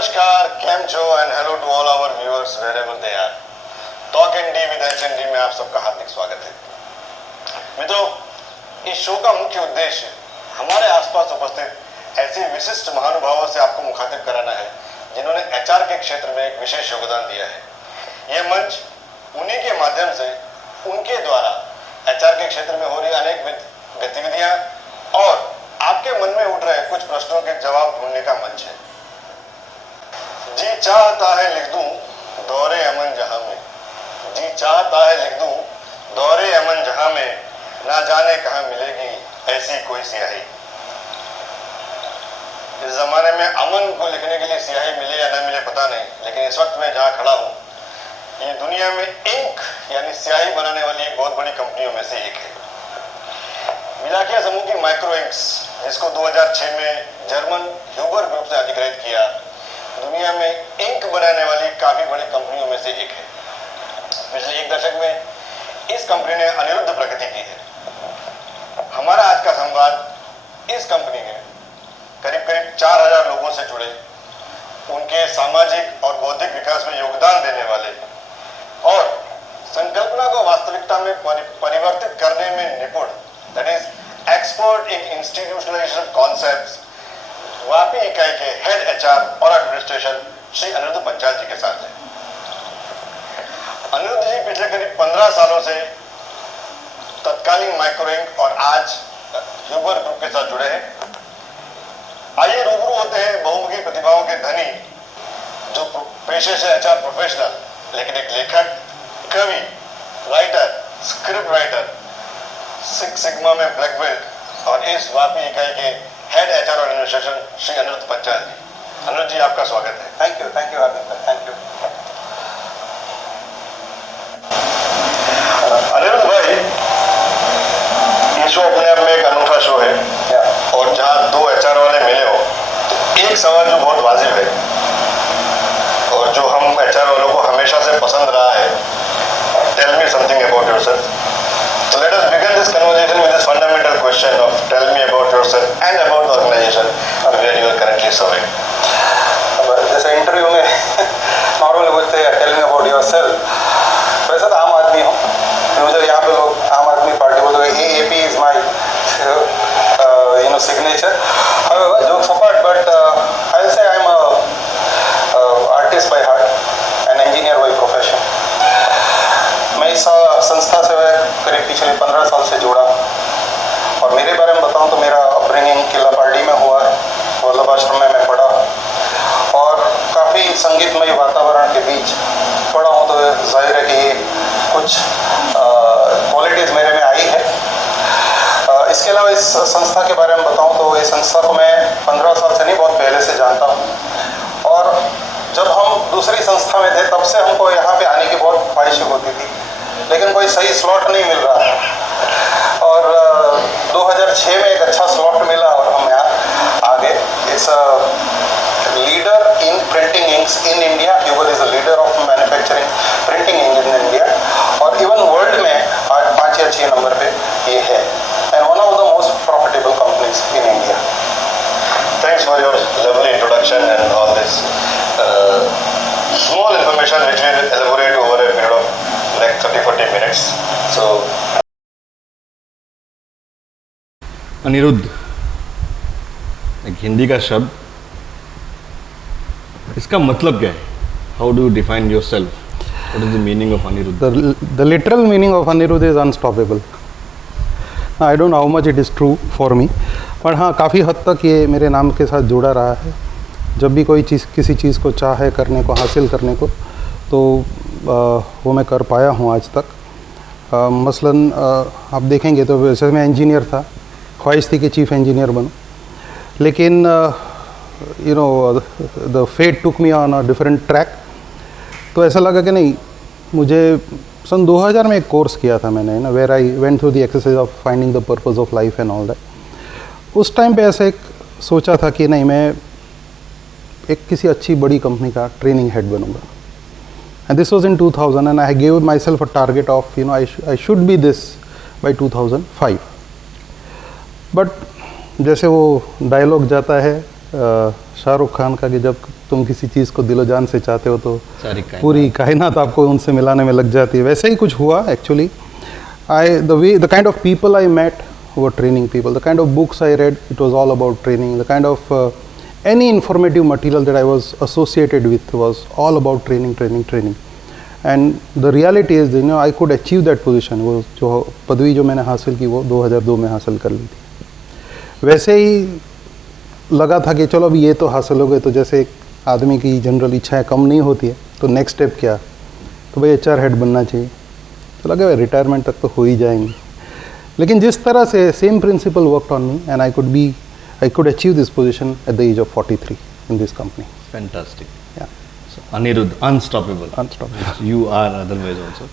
नमस्कार, केम छो and hello to all our viewers wherever they are. Talk and D with HND में आप सबका हार्दिक स्वागत है। मित्रों, इस शो का मुख्य उद्देश्य हमारे आसपास उपस्थित ऐसे विशिष्ट महानुभावों से आपको मुखातिब कराना है जिन्होंने एचआर के क्षेत्र में एक विशेष योगदान दिया है। यह मंच उन्हीं के माध्यम से उनके द्वारा एचआर के क्षेत्र में हो रही अनेक गतिविधियां और आपके मन में उठ रहे कुछ प्रश्नों के जवाब ढूंढने का मंच है। जी चाहता है लिख दूं दौरे अमन जहां में, जी चाहता है लिख दूं दौरे अमन जहां में, ना जाने कहां मिलेगी ऐसी कोई स्याही। इस जमाने में अमन को लिखने के लिए स्याही मिले या ना मिले पता नहीं, लेकिन इस वक्त मैं जहां खड़ा हूं ये दुनिया में इंक यानी स्याही बनाने वाली एक बहुत बड़ी कंपनियों में से एक है। मिलाकिया समूह की माइक्रो इंक्स, जिसको 2006 में जर्मन ह्यूबर ग्रुप से अधिग्रहित किया, दुनिया में इंक बनाने वाली काफी बड़ी कंपनियों में से एक है। पिछले एक दशक में इस कंपनी ने अनिरुद्ध प्रगति की है। हमारा आज का संवाद इस कंपनी में करीब 4000 लोगों से जुड़े, उनके सामाजिक और बौद्धिक विकास में योगदान देने वाले और संकल्पना को वास्तविकता में परिवर्तित करने में निपुण, that is expert in institutionalisation concepts, Vapi इकाई के हेड एचआर और एडमिनिस्ट्रेशन श्री अनिरुद्ध पंचाल जी के साथ हैं। अनिरुद्ध जी पिछले करीब 15 सालों से तत्कालीन माइक्रोइंक और आज ह्यूबर ग्रुप के साथ जुड़े हैं। आइए रूबरू होते हैं बहुमुखी प्रतिभाओं के धनी, जो पेशे से एचआर प्रोफेशनल लेकिन एक लेखक, कवि, writer, script writer, six sigma में ब्लैक बेल्ट और इस वापी इकाई के हेड एचआर और एडमिनिस्ट्रेशन श्री अनिरुद्ध पंचाल जी। अनिरुद्ध जी, आपका स्वागत है। Thank you Aditya, thank you. Anirudh भाई, ये शो अपने आप में एक अनूठा शो है और जहाँ दो एचआर वाले मिले हो तो एक सवाल जो बहुत वाजिब है और जो हम एचआर वालों को हमेशा से पसंद रहा है, tell me something about yourself. So let us begin this conversation with this fundamental question of tell me about yourself and about the organization where you are currently serving. जैसे इंटरव्यू में normally बोलते हैं tell me about yourself, वैसे तो आम आदमी हूँ। मुझे यहाँ पे लोग आम आदमी पार्टी बोलते हैं AAP is my signature. However, jokes apart, but I'll say I'm a artist by heart, an engineer by profession. मैं इस संस्था से करीब पिछले 15 साल से जुड़ा और मेरे बारे में बताऊं तो मेरा अपब्रिंगिंग किला पार्टी में हुआ है, वल्लभ आश्रम में मैं पढ़ा और काफ़ी संगीतमय वातावरण के बीच पढ़ा हूं, तो जाहिर है कि ये कुछ क्वालिटीज़ मेरे में आई है। इसके अलावा इस संस्था के बारे में बताऊं तो इस संस्था को मैं 15 साल से नहीं, बहुत पहले से जानता हूं और जब हम दूसरी संस्था में थे तब से हमको यहाँ पे आने की बहुत ख्वाहिश होती थी, लेकिन कोई सही स्लॉट नहीं मिल रहा था और 2006 में एक अच्छा स्लॉट मिला और हम यहाँ आ गए। इस leader in printing inks in India, Huber is a leader of manufacturing printing ink in India और इवन वर्ल्ड में आज 5 या 6 नंबर पे ये है and one of the most profitable companies in India. Thanks for your lovely introduction and all this small information which we will elaborate over a period of like 30-40 minutes. So, Anirudh एक हिंदी का शब्द, इसका मतलब क्या है? How do you define yourself? What is the meaning of Aniruddha? The literal meaning of Aniruddha is unstoppable. I don't know how much it is true for me, पर हाँ काफ़ी हद तक ये मेरे नाम के साथ जुड़ा रहा है। जब भी कोई चीज़ किसी चीज़ को चाहे करने को, हासिल करने को, तो वो मैं कर पाया हूँ आज तक। मसलन आप देखेंगे तो वैसे मैं इंजीनियर था, ख्वाहिश थी कि चीफ़ इंजीनियर बनूँ, लेकिन you know the fate took me on a different track. तो ऐसा लगा कि नहीं, मुझे सन 2000 में एक कोर्स किया था मैंने ना, where I went through the exercise of finding the purpose of life and all that. उस टाइम पे ऐसे एक सोचा था कि नहीं, मैं एक किसी अच्छी बड़ी कंपनी का ट्रेनिंग हेड बनूंगा and this was in 2000 and I give my self a target of you know I should be this by 2005। But जैसे वो डायलॉग जाता है शाहरुख खान का कि जब तुम किसी चीज़ को दिलो जान से चाहते हो तो सारी कायनात। पूरी कायनात आपको उनसे मिलाने में लग जाती है, वैसे ही कुछ हुआ actually. The kind of people I met were training people. The kind of books I read, it was all about training. The kind of any informative material that I was associated with was all about training. And the reality is, you know, I could achieve that position. वो जो पदवी जो मैंने हासिल की वो 2002 में हासिल कर ली थी. वैसे ही लगा था कि चलो अभी ये तो हासिल हो गए, तो जैसे एक आदमी की जनरल इच्छाएं कम नहीं होती है, तो नेक्स्ट स्टेप क्या, तो भाई HR हेड बनना चाहिए. तो लगा भाई रिटायरमेंट तक तो हो ही जाएंगे. लेकिन जिस तरह से same principle worked on me and I could achieve this position at the age of 43 in this company. Fantastic. Yeah. So, Anirudh, unstoppable. Unstoppable. You are otherwise also.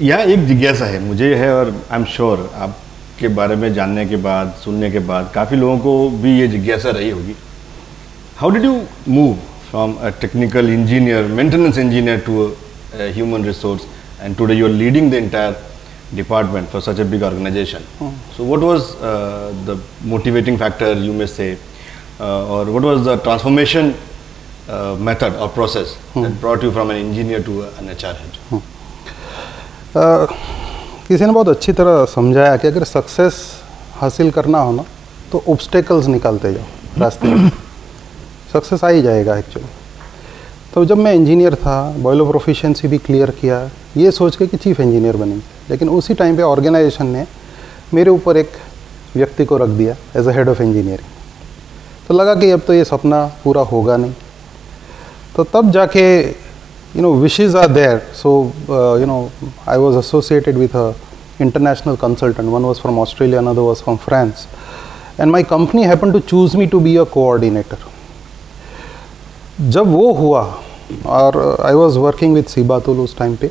यहाँ एक जिज्ञासा है मुझे है, और आई एम श्योर आपके बारे में जानने के बाद, सुनने के बाद काफ़ी लोगों को भी ये जिज्ञासा रही होगी. How did you move from a technical engineer, maintenance engineer to a human resource, and today you are leading the entire department for such a big organization. So what was the motivating factor, you may say, or what was the transformation method or process that brought you from an engineer to an HR head? किसी ने बहुत अच्छी तरह समझाया कि अगर success हासिल करना हो ना तो ऑब्स्टेकल्स निकालते जाओ रास्ते में, सक्सेस आ ही जाएगा एक्चुअली. तो जब मैं इंजीनियर था, बॉयलो प्रोफिशिएंसी भी क्लियर किया, ये सोच के कि चीफ इंजीनियर बनेंगे, लेकिन उसी टाइम पे ऑर्गेनाइजेशन ने मेरे ऊपर एक व्यक्ति को रख दिया as a head of engineering. तो लगा कि अब तो ये सपना पूरा होगा नहीं. तो तब जाके you know wishes are there. So you know I was associated with a international consultant. One was from Australia, another was from France, and my company happen to choose me to be a coordinator. जब वो हुआ, और I was working with सीबातुल उस time पे.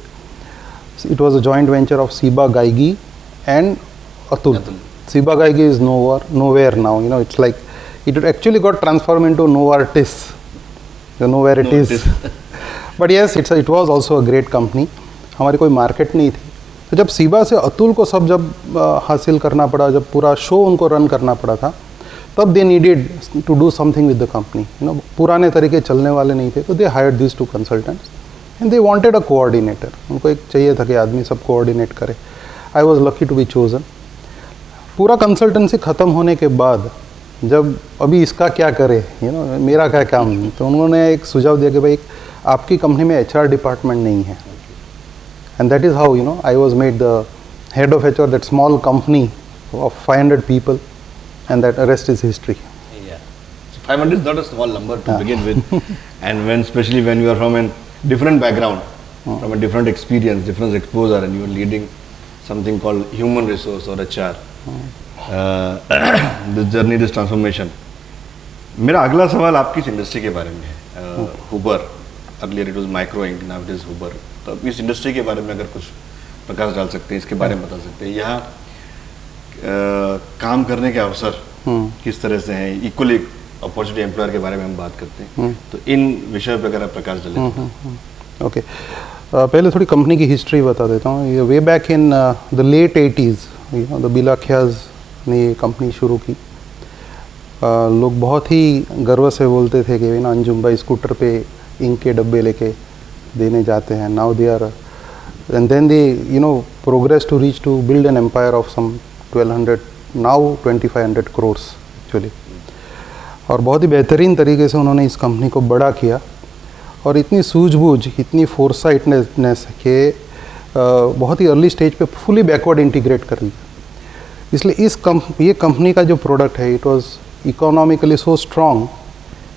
It was a joint venture of Ciba Geigy and Atul. Ciba Geigy is nowhere now, you know, it's like it actually got transformed into Novartis, you know where it is. But yes, it was also a great company. हमारी कोई market नहीं थी. तो जब सीबा से अतुल को सब जब हासिल करना पड़ा, जब पूरा शो उनको रन करना पड़ा था, तब they needed to do something with the company. You know पुराने तरीके चलने वाले नहीं थे, तो they hired this 2 consultants and they wanted a coordinator. उनको एक चाहिए था कि आदमी सब कोऑर्डिनेट करे. I was lucky to be chosen. पूरा कंसल्टेंसी ख़त्म होने के बाद जब अभी इसका क्या करे, यू नो मेरा क्या काम, तो उन्होंने एक सुझाव दिया कि भाई आपकी कंपनी में HR डिपार्टमेंट नहीं है. And that is how you know I was made the head of HR that small company of 500 people. And that rest is history. Yeah. So 500 is not a small number to begin with, and especially when you are from a different background, from a different experience, different exposure, and you are leading something called human resource or HR. This journey, this transformation. मेरा अगला सवाल आपकी इस industry के बारे में है. Huber, earlier it was micro ink, now it is Huber. तो इस इंडस्ट्री के बारे में अगर कुछ प्रकाश डाल सकते हैं, इसके बारे में बता सकते हैं. यहाँ काम करने के अवसर किस तरह से हैं, इक्वली अपॉर्चुनिटी एम्प्लॉयर के बारे में हम बात करते हैं, तो इन विषयों पर अगर आप प्रकाश डालें. ओके, पहले थोड़ी कंपनी की हिस्ट्री बता देता हूँ. ये way back in the late 80s, you know the Bilakhiyas ने ये कंपनी शुरू की. लोग बहुत ही गर्व से बोलते थे कि ना अंजुम भाई स्कूटर पे इंक के डब्बे लेके देने जाते हैं. Now they are and then they you know progress to reach to build an empire of some 1200 now 2500 crores actually. और बहुत ही बेहतरीन तरीके से उन्होंने इस कंपनी को बड़ा किया, और इतनी सूझबूझ, इतनी फोरसाइटनेस के बहुत ही अर्ली स्टेज पे फुली बैकवर्ड इंटीग्रेट कर लिया. इसलिए ये कंपनी का जो प्रोडक्ट है, it was economically so strong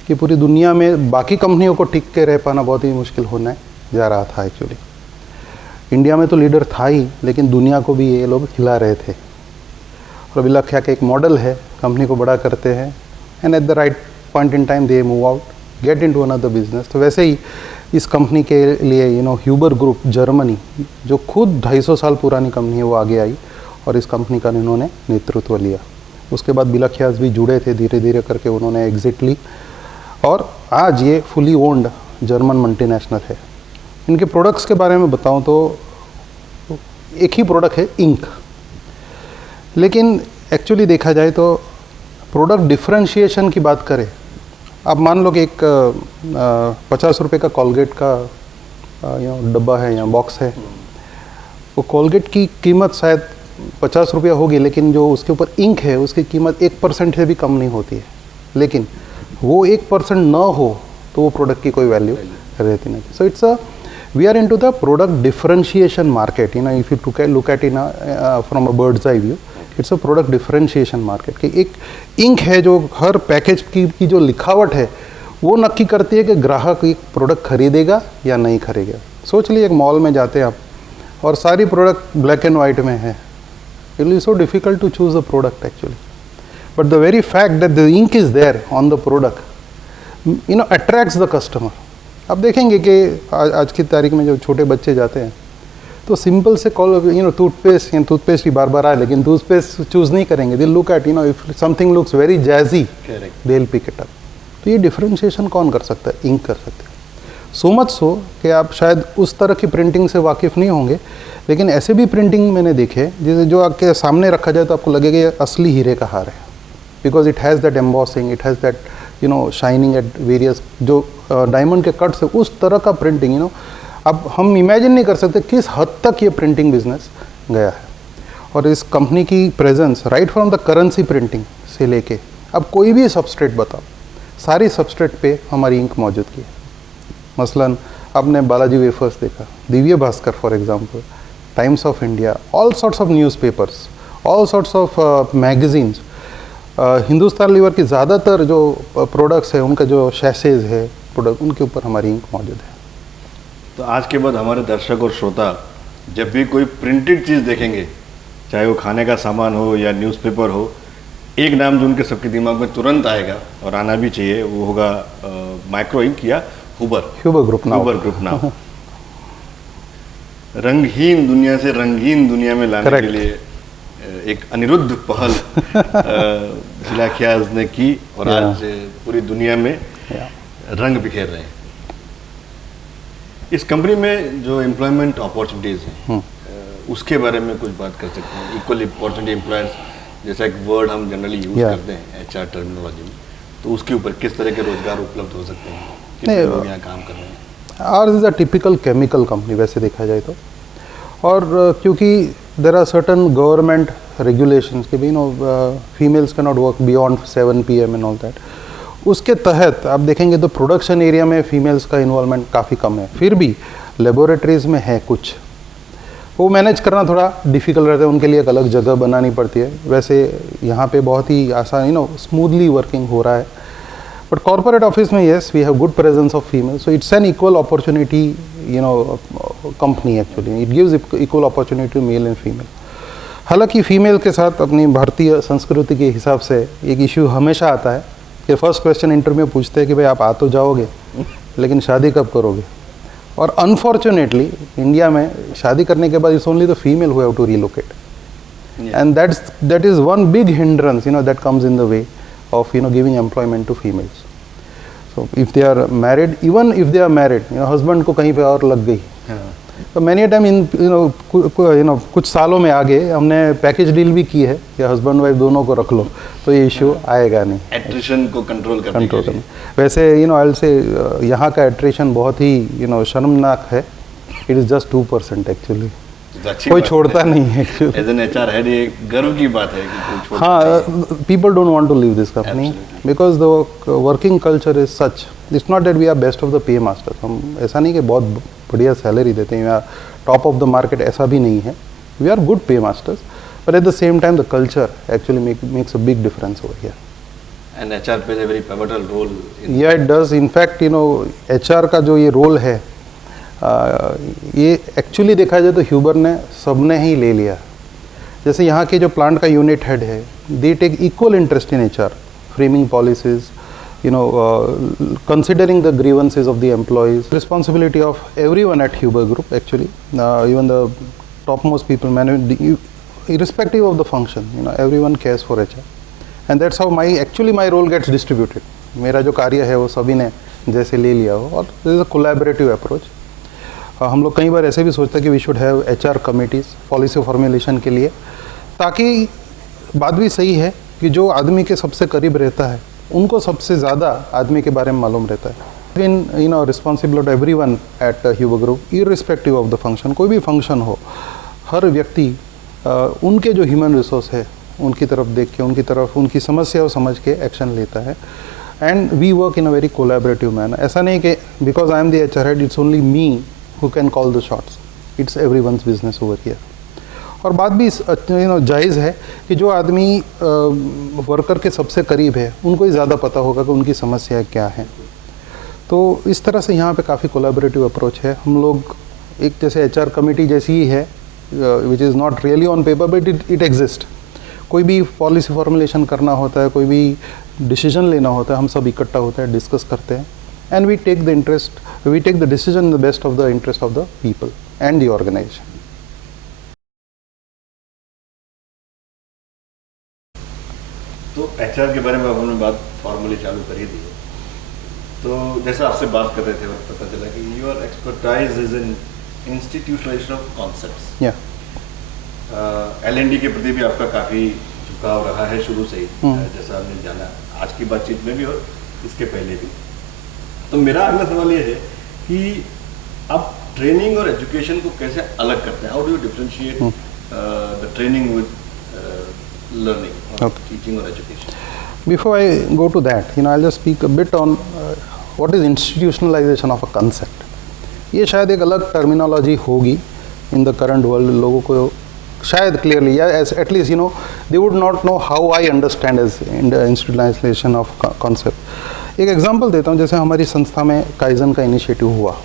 कि पूरी दुनिया में बाकी कंपनियों को टिक के रह पाना बहुत ही मुश्किल होने जा रहा था एक्चुअली. इंडिया में तो लीडर था ही, लेकिन दुनिया को भी ये लोग खिला रहे थे. और बिलाखिया का एक मॉडल है, कंपनी को बड़ा करते हैं and at the right point in time they move out, get into another business. तो वैसे ही इस कंपनी के लिए you know Huber group Germany, जो खुद 250 साल पुरानी कंपनी है, वो आगे आई और इस कंपनी का इन्होंने नेतृत्व लिया. उसके बाद बिलाखियाज भी जुड़े थे, धीरे धीरे करके उन्होंने एग्जिट ली, और आज ये फुली ओन्ड जर्मन मल्टीनेशनल है. इनके प्रोडक्ट्स के बारे में बताऊं तो एक ही प्रोडक्ट है इंक, लेकिन एक्चुअली देखा जाए तो प्रोडक्ट डिफरेंशिएशन की बात करें, आप मान लो कि एक 50 रुपये का कॉलगेट का डब्बा है या बॉक्स है, वो कॉलगेट की कीमत शायद 50 रुपया होगी, लेकिन जो उसके ऊपर इंक है उसकी कीमत 1% से भी कम नहीं होती है। लेकिन वो 1% ना हो तो वो प्रोडक्ट की कोई वैल्यू रहती नहीं। So it's we are into the product differentiation market, if you look at in from a bird's eye view, it's a product differentiation market. कि एक इंक है जो हर पैकेज की जो लिखावट है वो नक्की करती है कि ग्राहक एक प्रोडक्ट खरीदेगा या नहीं खरीदेगा। सोच लीजिए एक मॉल में जाते हैं आप और सारी प्रोडक्ट ब्लैक एंड वाइट में है, it will be so difficult to choose a product actually, but the very fact that the ink is there on the product attracts the customer. आप देखेंगे कि आज की तारीख में जो छोटे बच्चे जाते हैं तो सिंपल से टूथपेस्ट ही बार बार आए, लेकिन टूथपेस्ट चूज नहीं करेंगे, they look at if something looks very jazzy they will pick it up. तो ये डिफरेंशिएशन कौन कर सकता है? इंक कर सकते हैं। सो मच सो कि आप शायद उस तरह की प्रिंटिंग से वाकिफ़ नहीं होंगे, लेकिन ऐसे भी प्रिंटिंग मैंने देखे जैसे जो आपके सामने रखा जाए तो आपको लगेगा ये असली हीरे का हार है, because it has that embossing, it has that shining at various जो डायमंड के कट से उस तरह का प्रिंटिंग अब हम इमेजिन नहीं कर सकते किस हद तक ये प्रिंटिंग बिजनेस गया है। और इस कंपनी की presence right from the currency printing से लेके अब कोई भी सबस्ट्रेट बताओ, सारी सबस्ट्रेट पे हमारी इंक मौजूद की है। मसलन आपने बालाजी वेफर्स देखा, Divya Bhaskar for example, Times of India, all sorts of newspapers, all sorts of magazines, Hindustan Lever की ज़्यादातर जो प्रोडक्ट्स है उनका जो शैसेज है प्रोडक्ट, उनके ऊपर हमारी इंक मौजूद है। तो आज के बाद हमारे दर्शक और श्रोता जब भी कोई प्रिंटेड चीज़ देखेंगे, चाहे वो खाने का सामान हो या न्यूज़पेपर हो, एक नाम जो उनके सबके दिमाग में तुरंत आएगा और आना भी चाहिए, वो होगा माइक्रो इंक या ह्यूबर ग्रुप नाम। रंगहीन दुनिया से रंगीन दुनिया में लाने Correct. के लिए एक अनिरुद्ध पहल शिलाख्याज ने की और आज पूरी दुनिया में रंग बिखेर रहे हैं। इस कंपनी में जो एम्प्लॉयमेंट अपॉर्चुनिटीज़ हैं उसके बारे में कुछ बात कर सकते हैं? इक्वल अपॉर्चुनिटी एम्प्लॉयर्स जैसा एक वर्ड हम जनरली यूज करते हैं HR टर्मिनोलॉजी में, तो उसके ऊपर किस तरह के रोजगार उपलब्ध हो सकते हैं, कितने लोग यहाँ काम कर रहे हैं? Ours is a typical chemical company वैसे देखा जाए तो, और क्योंकि there are certain government regulations के भी females can not work beyond 7 PM and all that, उसके तहत आप देखेंगे तो प्रोडक्शन एरिया में फीमेल्स का इन्वॉल्वमेंट काफ़ी कम है। फिर भी लेबोरेटरीज में है कुछ, वो मैनेज करना थोड़ा डिफ़िकल्ट रहता है, उनके लिए एक अलग जगह बनानी पड़ती है। वैसे यहाँ पे बहुत ही आसान स्मूथली वर्किंग हो रहा है, बट कॉर्पोरेट ऑफिस में yes we have good presence of female, so it's an equal opportunity company actually, it gives equal opportunity to male and female. हालांकि फीमेल के साथ अपनी भारतीय संस्कृति के हिसाब से एक इशू हमेशा आता है कि फर्स्ट क्वेश्चन इंटरव्यू में पूछते हैं कि भाई आप आ तो जाओगे लेकिन शादी कब करोगे, और अनफॉर्चुनेटली इंडिया में शादी करने के बाद it's only the female who have to relocate, and that is one big hindrance that comes in the way of giving employment to females. So if they are married, even if they are married, husband को कहीं पे और लग गई, तो many time कुछ सालों में आगे हमने पैकेज डील भी की है कि हस्बैंड वाइफ दोनों को रख लो, तो ये इशू आएगा नहीं। एट्रिशन को कंट्रोल करने वैसे आई से यहाँ का एट्रिशन बहुत ही शर्मनाक है, इट इज़ जस्ट 2% एक्चुअली, कोई छोड़ता नहीं है actually. As an HR head ये गर्व की बात है कि कोई छोड़ता हाँ, people don't want to leave this company because the working culture is such, it's not that we are best of the paymasters, हम ऐसा नहीं कि बहुत बढ़िया सैलरी देते हैं या टॉप ऑफ द मार्केट, ऐसा भी नहीं है, वी आर गुड पे masters, but at the same time the culture actually makes a big difference over here. And HR plays a very pivotal role Yeah, it does. In fact, HR का जो ये role है, ये actually देखा जाए तो Huber ने सबने ही ले लिया। जैसे यहाँ के जो प्लांट का यूनिट हेड है, they take equal interest in HR, framing policies, considering the grievances of the employees, responsibility of everyone at Huber Group actually, even the topmost people, irrespective of the function, everyone cares for HR, and that's how my role gets distributed. मेरा जो कार्य है वो सभी ने जैसे ले लिया हो, और this is a collaborative approach. हम लोग कई बार ऐसे भी सोचते हैं कि we should have HR committees policy formulation के लिए, ताकि बात भी सही है कि जो आदमी के सबसे करीब रहता है उनको सबसे ज़्यादा आदमी के बारे में मालूम रहता है। In responsible everyone at Huber group, irrespective of the function, कोई भी फंक्शन हो, हर व्यक्ति उनके जो ह्यूमन रिसोर्स है उनकी तरफ देख के, उनकी तरफ उनकी समस्या को समझ के एक्शन लेता है। And we work in a very collaborative manner. ऐसा नहीं कि because I am the HR head it's only me who can call the shots, it's everyone's business over here. और बात भी जायज़ है कि जो आदमी वर्कर के सबसे करीब है उनको ही ज़्यादा पता होगा कि उनकी समस्या क्या है। तो इस तरह से यहाँ पे काफ़ी कोलैबोरेटिव अप्रोच है। हम लोग एक जैसे एचआर कमेटी जैसी ही है, which is not really on paper but it exist. कोई भी पॉलिसी फॉर्मुलेशन करना होता है, कोई भी डिसीजन लेना होता है, हम सब इकट्ठा होते हैं, डिस्कस करते हैं, and we take the decision in the best of the interest of the people and the organisation. तो एचआर के बारे में अब हमने बात फॉर्मली चालू कर ही दी है। तो जैसे आपसे बात कर रहे थे और पता चला कि your expertise is in institutionalisation of concepts. या एल&डी के प्रति भी आपका काफ़ी झुकाव रहा है शुरू से ही, जैसा आपने जाना आज की बातचीत में भी और इसके पहले भी। तो मेरा अगला सवाल ये है कि आप ट्रेनिंग और एजुकेशन को कैसे अलग करते हैं? How do you differentiate the training with learning or teaching or education? Before I go to that, I'll just speak a bit on what is institutionalization of a concept. ये शायद एक अलग टर्मिनोलॉजी होगी इन द करंट वर्ल्ड। लोगों को शायद clearly, या at least they would not know how I understand as institutionalisation of concept. एक एग्जांपल देता हूँ। जैसे हमारी संस्था में काइजन का इनिशिएटिव हुआ,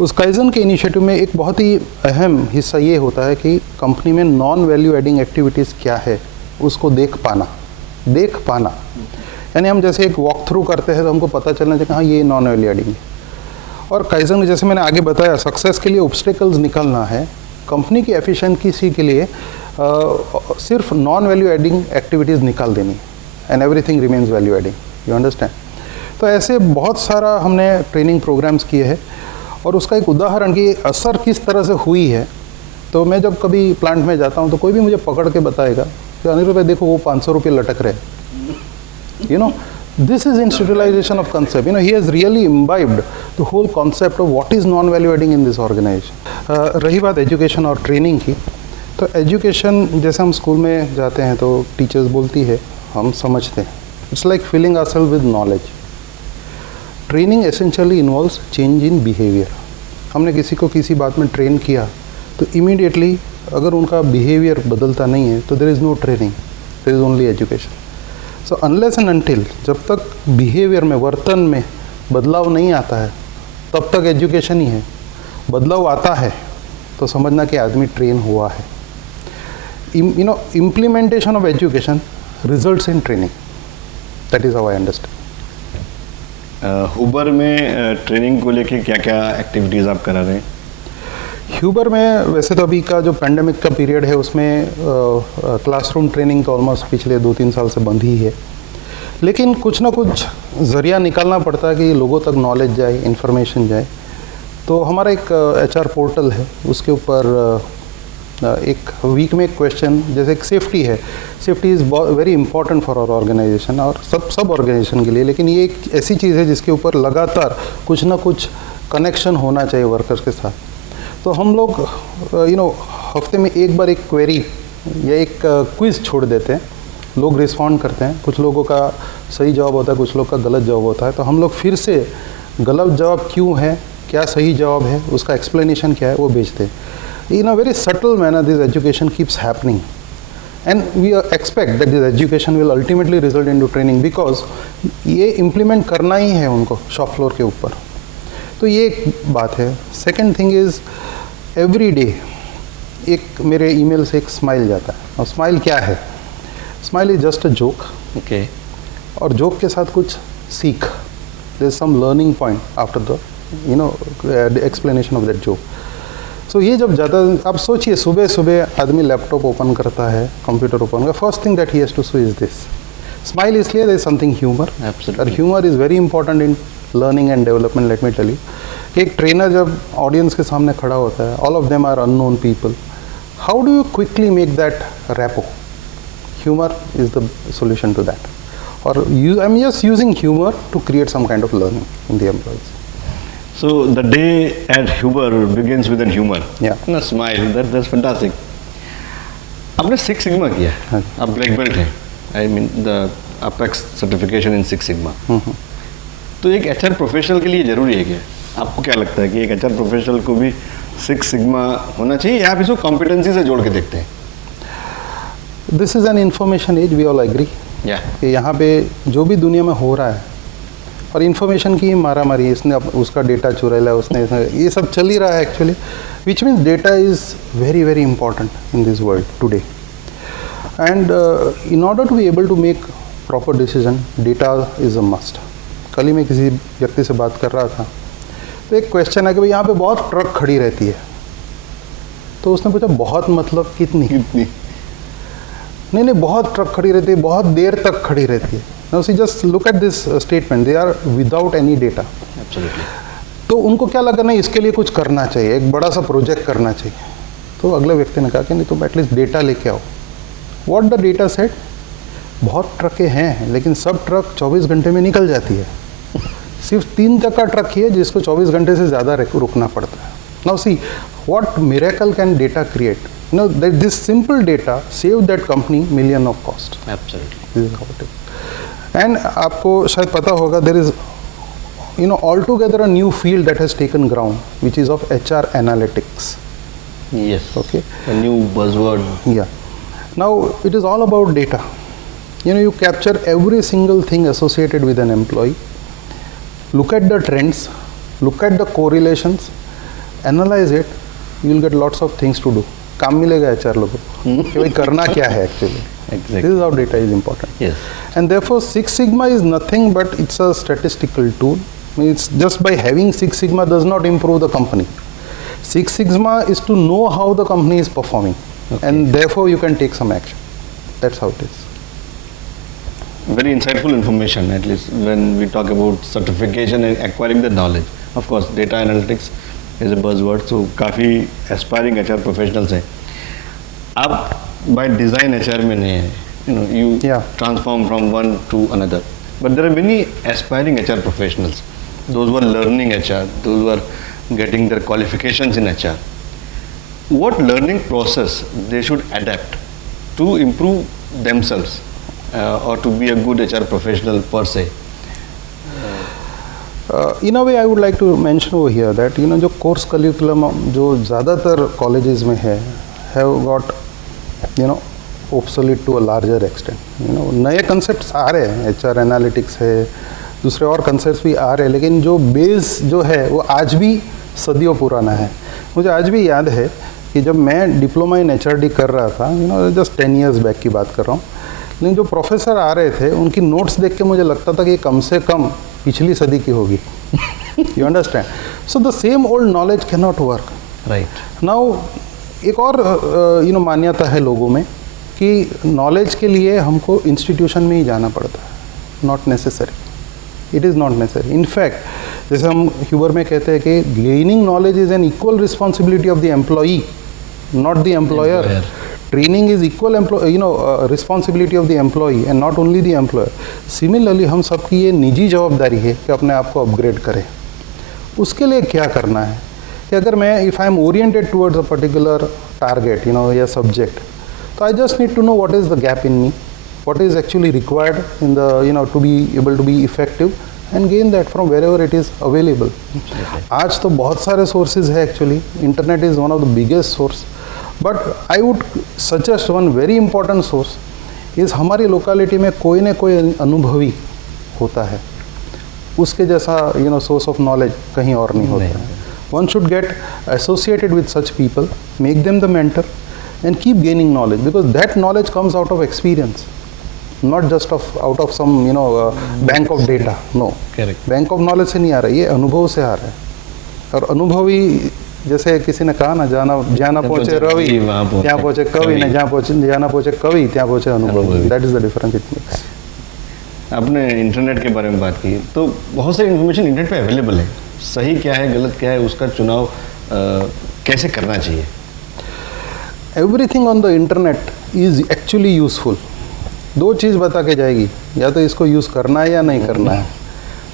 उस काइजन के इनिशिएटिव में एक बहुत ही अहम हिस्सा ये होता है कि कंपनी में नॉन वैल्यू एडिंग एक्टिविटीज़ क्या है उसको देख पाना। यानी हम जैसे एक वॉक थ्रू करते हैं तो हमको पता चलना चाहिए कि हाँ ये नॉन वैल्यू एडिंग है। और काइजन में जैसे मैंने आगे बताया, सक्सेस के लिए ऑब्स्टेकल्स निकालना है। कंपनी की एफिशिएंसी के लिए सिर्फ नॉन वैल्यू एडिंग एक्टिविटीज़ निकाल देनी and everything remains value adding. You understand? तो ऐसे बहुत सारा हमने ट्रेनिंग प्रोग्राम्स किए हैं और उसका एक उदाहरण कि असर किस तरह से हुई है। तो मैं जब कभी प्लांट में जाता हूँ तो कोई भी मुझे पकड़ के बताएगा कि अनिल भाई देखो वो 500 रुपये लटक रहे हैं। This is institutionalisation of concept. He has really imbibed the whole concept of what is non value adding in this organisation. रही बात एजुकेशन और ट्रेनिंग की, तो एजुकेशन जैसे हम स्कूल में जाते हैं तो टीचर्स बोलती है, हम समझते हैं, it's like filling ourselves with knowledge. Training essentially involves change in behaviour. हमने किसी को किसी बात में ट्रेन किया तो इमीडिएटली अगर उनका बिहेवियर बदलता नहीं है तो there is no training, there is only education. So unless and until जब तक बिहेवियर में, वर्तन में बदलाव नहीं आता है तब तक एजुकेशन ही है। बदलाव आता है तो समझना कि आदमी ट्रेन हुआ है। Implementation of education results in training. That is how I understand. Huber में ट्रेनिंग को लेके क्या क्या एक्टिविटीज़ आप करा रहे हैं? ह्यूबर में वैसे तो अभी का जो पैंडेमिक का पीरियड है उसमें क्लासरूम ट्रेनिंग तो ऑलमोस्ट पिछले 2-3 साल से बंद ही है, लेकिन कुछ ना कुछ ज़रिया निकालना पड़ता है कि लोगों तक नॉलेज जाए, इन्फॉर्मेशन जाए। तो हमारा एक एचआर पोर्टल है, उसके ऊपर एक वीक में एक क्वेश्चन, जैसे एक सेफ्टी है, safety is very important for our organisation और सब ऑर्गेनाइजेशन के लिए, लेकिन ये एक ऐसी चीज़ है जिसके ऊपर लगातार कुछ ना कुछ कनेक्शन होना चाहिए वर्कर्स के साथ। तो हम लोग हफ्ते में एक बार एक क्वेरी या एक क्विज़ छोड़ देते हैं, लोग रिस्पॉन्ड करते हैं, कुछ लोगों का सही जवाब होता है, कुछ लोग का गलत जवाब होता है। तो हम लोग फिर से गलत जवाब क्यों है, क्या सही जवाब है, उसका एक्सप्लेनेशन क्या है, वो भेजते हैं। In a very subtle manner, this education keeps happening, and we expect that this education will ultimately result into training because ये implement करना ही है उनको शॉप फ्लोर के ऊपर। तो ये एक बात है। Second thing is every day एक मेरे ईमेल से एक स्माइल जाता है, और स्माइल क्या है? Smile is just a joke. Okay. और जोक के साथ कुछ सीख, there is some learning point after the explanation of that joke. So ये जब जाता है, आप सोचिए सुबह सुबह आदमी लैपटॉप ओपन करता है, कंप्यूटर ओपन करता है, first thing that he has to so is this smile. इसलिए देयर इज समथिंग ह्यूमर, और humour is very important in learning and development. Let me tell you, एक ट्रेनर जब audience के सामने खड़ा होता है, all of them are unknown people, how do you quickly make that rapport? humor is the solution to that. Or I'm just using humor to create some kind of learning in the employees. So the day at Huber begins with a humor. Yeah. And a smile. That's fantastic. आपने six sigma किया, आप black belt हैं. I mean the apex certification in six sigma. तो एक HR professional के लिए ज़रूरी है क्या? आपको क्या लगता है कि एक एचआर प्रोफेशनल को भी सिक्स सिग्मा होना चाहिए या आप इसको कॉम्पिटेंसी से जोड़ के देखते हैं? This is an information age, we all agree कि यहाँ पे जो भी दुनिया में हो रहा है और इन्फॉर्मेशन की मारा मारी, इसने उसका डेटा चुरा लिया, उसने ये सब चल ही रहा है actually, which means data is very very important in this world today. And in order to be able to make proper decision, data is a must. कल ही मैं किसी व्यक्ति से बात कर रहा था, तो एक क्वेश्चन है कि भाई यहाँ पे बहुत ट्रक खड़ी रहती है. तो उसने पूछा बहुत मतलब कितनी? नहीं, बहुत ट्रक खड़ी रहती है, बहुत देर तक खड़ी रहती है. Now see just look at this statement, they are without any data. Absolutely. तो उनको क्या लगा, नहीं इसके लिए कुछ करना चाहिए, एक बड़ा सा प्रोजेक्ट करना चाहिए. तो अगले व्यक्ति ने कहा कि नहीं तुम एटलीस्ट डेटा लेके आओ. व्हाट द डेटा सेट, बहुत ट्रकें हैं लेकिन सब ट्रक 24 घंटे में निकल जाती है. सिर्फ 3 तक का ट्रक ही है जिसको 24 घंटे से ज़्यादा रुकना पड़ता है. Now see what miracle can data create. No, that this simple data saved that company million of cost. Absolutely. This is how it is. And आपको शायद पता होगा, there is, altogether a new field that has taken ground, which is of HR analytics. Yes. Okay. A new buzzword. Yeah. Now it is all about data. You capture every single thing associated with an employee. Look at the trends. Look at the correlations. Analyze it. You will get lots of things to do. काम मिलेगा HR लोगों को कि भाई करना क्या है actually. This is how data is important. And therefore six sigma is nothing but it's a statistical tool. It's just by having six sigma does not improve the company. Six sigma is to know how the company is performing and therefore you can take some action. That's how it is. Very insightful information, at least when we talk about certification and acquiring the knowledge. Of course, data analytics is a buzzword, so काफ़ी aspiring HR professionals हैं. आप by design HR में नहीं हैं, you transform from one to another. But there are many aspiring HR professionals, those who are learning HR, those who are getting their qualifications in HR. What learning process they should adapt to improve themselves? Or to be a good HR professional per se? In a way, I would like to mention over here that जो course curriculum जो ज़्यादातर colleges में है, have got obsolete to a larger extent. नए concepts आ रहे हैं, HR analytics है, दूसरे और concepts भी आ रहे हैं, लेकिन जो base जो है वो आज भी सदियों पुराना है. मुझे आज भी याद है कि जब मैं डिप्लोमा इन HRD कर रहा था, जस्ट 10 years बैक की बात कर रहा हूँ, लेकिन जो प्रोफेसर आ रहे थे उनकी नोट्स देख के मुझे लगता था कि कम से कम पिछली सदी की होगी. You understand. So the same old knowledge can not work. Right. Now एक और मान्यता है लोगों में कि नॉलेज के लिए हमको इंस्टीट्यूशन में ही जाना पड़ता है. Not necessary. It is not necessary. In fact जैसे हम ह्यूबर में कहते हैं कि gaining knowledge is an equal responsibility of the employee, not the employer. Training is equal responsibility of the employee and not only the employer. Similarly, हम सबकी ये निजी जवाबदारी है कि अपने आप को अपग्रेड करें. उसके लिए क्या करना है कि अगर मैं if I am oriented towards a particular target या सब्जेक्ट, तो I just need to know what is the gap in me, what is actually required in the to be able to be effective and gain that from wherever it is available. आज तो बहुत सारे sources है actually. Internet is one of the biggest source. But I would suggest one very important source is हमारी locality में कोई ना कोई अनुभवी होता है. उसके जैसा सोर्स ऑफ नॉलेज कहीं और नहीं होता है. One should get associated with such people, make them the mentor and keep gaining knowledge, because that knowledge comes out of experience, not just out of some bank of data. No, bank of knowledge से नहीं आ रहा है, ये अनुभव से आ रहा है. और अनुभवी, जैसे किसी ने कहा ना, जाना पहुँचे रवि ત્યાં पहुँचे कवि, ने जाना पहुँचे कवि ત્યાં पहुँचे अनुभवी. That is the difference it makes. आपने इंटरनेट के बारे में बात की, तो बहुत सारी इन्फॉर्मेशन इंटरनेट पे अवेलेबल है. सही क्या है, गलत क्या है, उसका चुनाव कैसे करना चाहिए? Everything on the internet is actually useful. दो चीज़ बता के जाएगी, या तो इसको यूज़ करना है या नहीं करना है.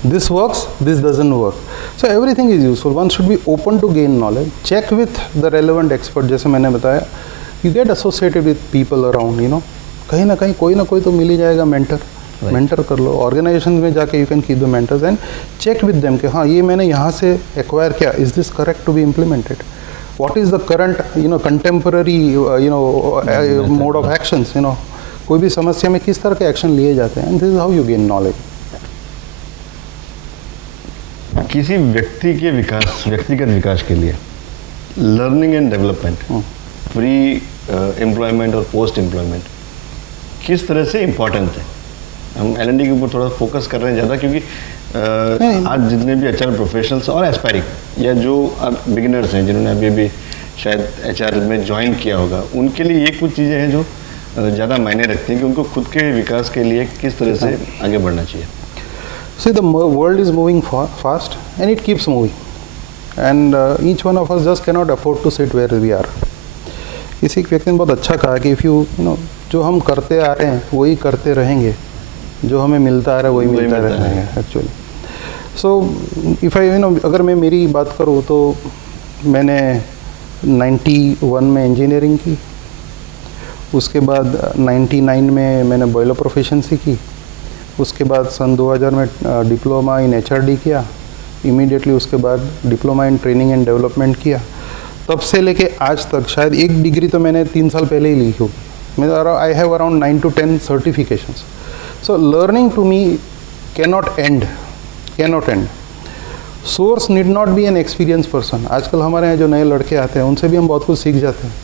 This works, this doesn't work. So everything is useful. One should be open to gain knowledge, check with the relevant expert. जैसे मैंने बताया, you get associated with people around, you know, कहीं ना कहीं कोई ना कोई तो मिल ही जाएगा मेंटर. मेंटर कर लो. ऑर्गेनाइजेशन में जाके you can keep the mentors and check with them कि हाँ, ये मैंने यहाँ से एक्वायर किया, is this correct to be implemented, what is the current contemporary mode of actions, कोई भी समस्या में किस तरह के एक्शन लिए जाते हैं. And this is how you gain knowledge. किसी व्यक्ति के विकास, व्यक्तिगत विकास के लिए learning and development, pre employment और पोस्ट एम्प्लॉयमेंट किस तरह से इम्पोर्टेंट है? हम L&D के ऊपर थोड़ा फोकस कर रहे हैं ज़्यादा, क्योंकि आज जितने भी HR प्रोफेशनल्स और एस्पायरिंग या जो अब बिगिनर्स हैं जिन्होंने अभी अभी शायद HR में ज्वाइन किया होगा, उनके लिए ये कुछ चीज़ें हैं जो ज़्यादा मायने रखती हैं कि उनको खुद के विकास के लिए किस तरह से आगे बढ़ना चाहिए. See, the world is moving fast and it keeps moving, and each one of us just cannot afford to sit where we are. किसी व्यक्ति ने बहुत अच्छा कहा कि इफ़ यू जो हम करते आ रहे हैं वही करते रहेंगे, जो हमें मिलता आ रहा है वही मिलता रहेंगे एक्चुअली. सो इफ़ आई अगर मैं मेरी बात करूँ तो मैंने 91 में इंजीनियरिंग की, उसके बाद 99 में मैंने बॉयलर प्रोफिशिएंसी की, उसके बाद सन 2000 में डिप्लोमा इन HRD किया, इमीडिएटली उसके बाद diploma in training and development किया. तब से लेके आज तक शायद एक डिग्री तो मैंने 3 साल पहले ही ली होगी. मेरा I have around 9 to 10 certifications. So learning to me cannot end. Source need not be an experience person. आजकल हमारे यहाँ जो नए लड़के आते हैं उनसे भी हम बहुत कुछ सीख जाते हैं.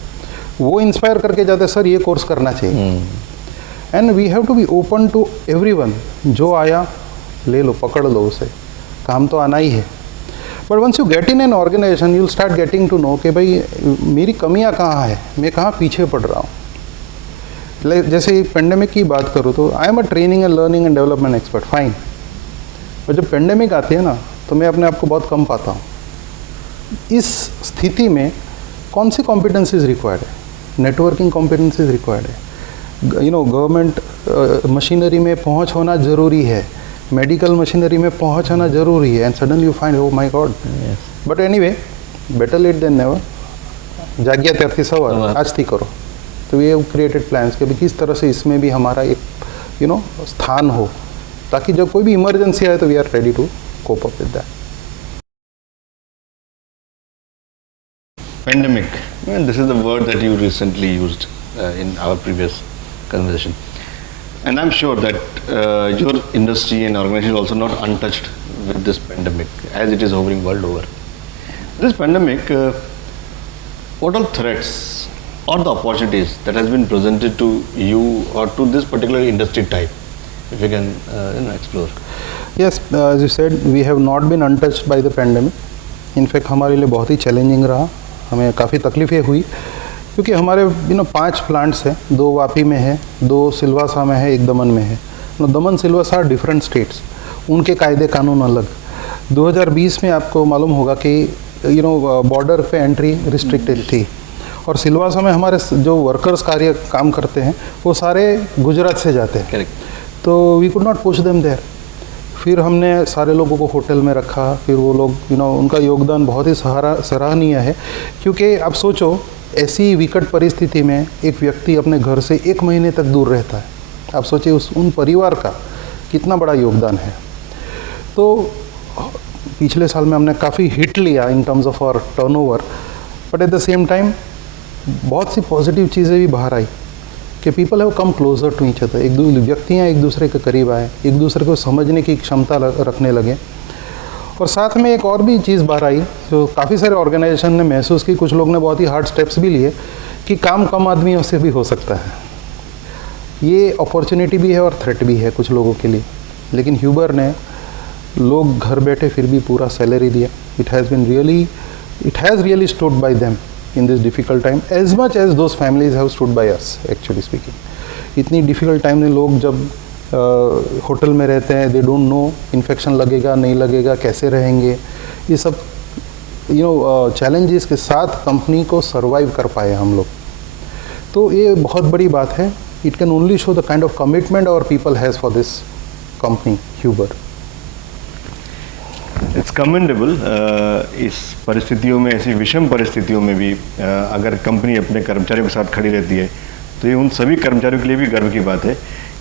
वो इंस्पायर करके जाते हैं, सर ये कोर्स करना चाहिए. And we have to be open to everyone. जो आया ले लो, पकड़ लो उसे, काम तो आना ही है. But once you get in an organisation you will start getting to know कि भाई मेरी कमियां कहाँ है, मैं कहाँ पीछे पड़ रहा हूँ. जैसे पेंडेमिक की बात करूँ तो I am a training and learning and development expert, fine. और जब पेंडेमिक आती है ना तो मैं अपने आप को बहुत कम पाता हूँ. इस स्थिति में कौन सी कॉम्पिटेंसीज रिक्वायर्ड है? नेटवर्किंग कॉम्पिटेंसीज रिक्वायर्ड है. गवर्नमेंट मशीनरी में पहुँच होना ज़रूरी है, मेडिकल मशीनरी में पहुँच होना ज़रूरी है. And suddenly you find oh my god. But anyway, better late than never. जागिया त्यारती सवार आज थी करो. तो वी हैव क्रिएटेड प्लान्स कि भाई किस तरह से इसमें भी हमारा एक स्थान हो, ताकि जब कोई भी इमरजेंसी आए तो we are ready to cope up with that. Pandemic, this is the word that you recently used in our previous conversation, and I'm sure that your industry and organization is also not untouched with this pandemic, as it is hovering world over. This pandemic, what all threats or the opportunities that has been presented to you or to this particular industry type, if you can explore? Yes, as you said, we have not been untouched by the pandemic. In fact, हमारे लिए बहुत ही challenging रहा. हमें काफ़ी तकलीफ़ें हुई क्योंकि हमारे 5 प्लांट्स हैं. 2 वापी में है, 2 सिलवासा में है, 1 दमन में है. दमन सिलवासा डिफरेंट स्टेट्स, उनके कायदे कानून अलग. 2020 में आपको मालूम होगा कि बॉर्डर पे एंट्री रिस्ट्रिक्टेड थी, और सिलवासा में हमारे जो वर्कर्स काम करते हैं वो सारे गुजरात से जाते हैं. तो we could not push them there. फिर हमने सारे लोगों को होटल में रखा. फिर वो लोग उनका योगदान बहुत ही सराहनीय है, क्योंकि आप सोचो ऐसी विकट परिस्थिति में एक व्यक्ति अपने घर से 1 महीने तक दूर रहता है. आप सोचिए उन परिवार का कितना बड़ा योगदान है. तो पिछले साल में हमने काफ़ी हिट लिया in terms of our turnover, but at the same time बहुत सी पॉजिटिव चीज़ें भी बाहर आई कि people have come closer to each other. व्यक्तियाँ एक दूसरे के करीब आए, एक दूसरे को समझने की क्षमता रखने लगे. और साथ में एक और भी चीज़ बाहर आई जो काफ़ी सारे ऑर्गेनाइजेशन ने महसूस की, कुछ लोग ने बहुत ही हार्ड स्टेप्स भी लिए कि काम कम आदमियों से भी हो सकता है. ये अपॉर्चुनिटी भी है और थ्रेट भी है कुछ लोगों के लिए. लेकिन ह्यूबर ने लोग घर बैठे फिर भी पूरा सैलरी दिया. It has really stood by them in this difficult time as much as those families have stood by us actually speaking. इतनी difficult time में लोग जब होटल में रहते हैं, they don't know इन्फेक्शन लगेगा नहीं लगेगा, कैसे रहेंगे, ये सब चैलेंजेस के साथ कंपनी को सर्वाइव कर पाए हम लोग. तो ये बहुत बड़ी बात है. it can only show the kind of commitment our people has for this company, Huber. It's commendable. इस परिस्थितियों में, ऐसी विषम परिस्थितियों में भी अगर कंपनी अपने कर्मचारियों के साथ खड़ी रहती है तो ये उन सभी कर्मचारियों के लिए भी गर्व की बात है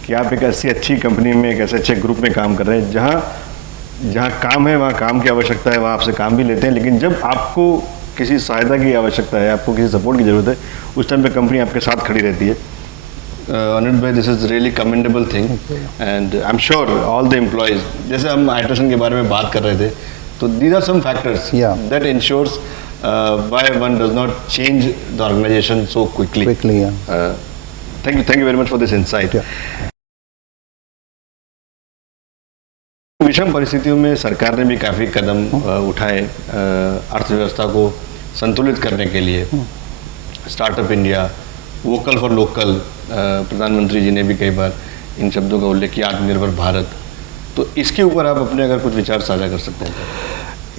कि आप एक ऐसी अच्छी कंपनी में, एक ऐसे अच्छे ग्रुप में काम कर रहे हैं जहाँ काम है, वहाँ काम की आवश्यकता है, वहाँ आपसे काम भी लेते हैं, लेकिन जब आपको किसी सहायता की आवश्यकता है, आपको किसी सपोर्ट की ज़रूरत है, उस टाइम पे कंपनी आपके साथ खड़ी रहती है। अनिल भाई, this is really commendable thing and I am sure all the employees, जैसे हम आइटरेशन के बारे में बात कर रहे थे, तो these are some factors that ensures why one does not change the organisation so quickly. Thank you very much for this insight. विषम परिस्थितियों में सरकार ने भी काफ़ी कदम उठाए अर्थव्यवस्था को संतुलित करने के लिए। Startup India, vocal for local, प्रधानमंत्री जी ने भी कई बार इन शब्दों का उल्लेख किया, आत्मनिर्भर भारत। तो इसके ऊपर आप अपने अगर कुछ विचार साझा कर सकते हैं।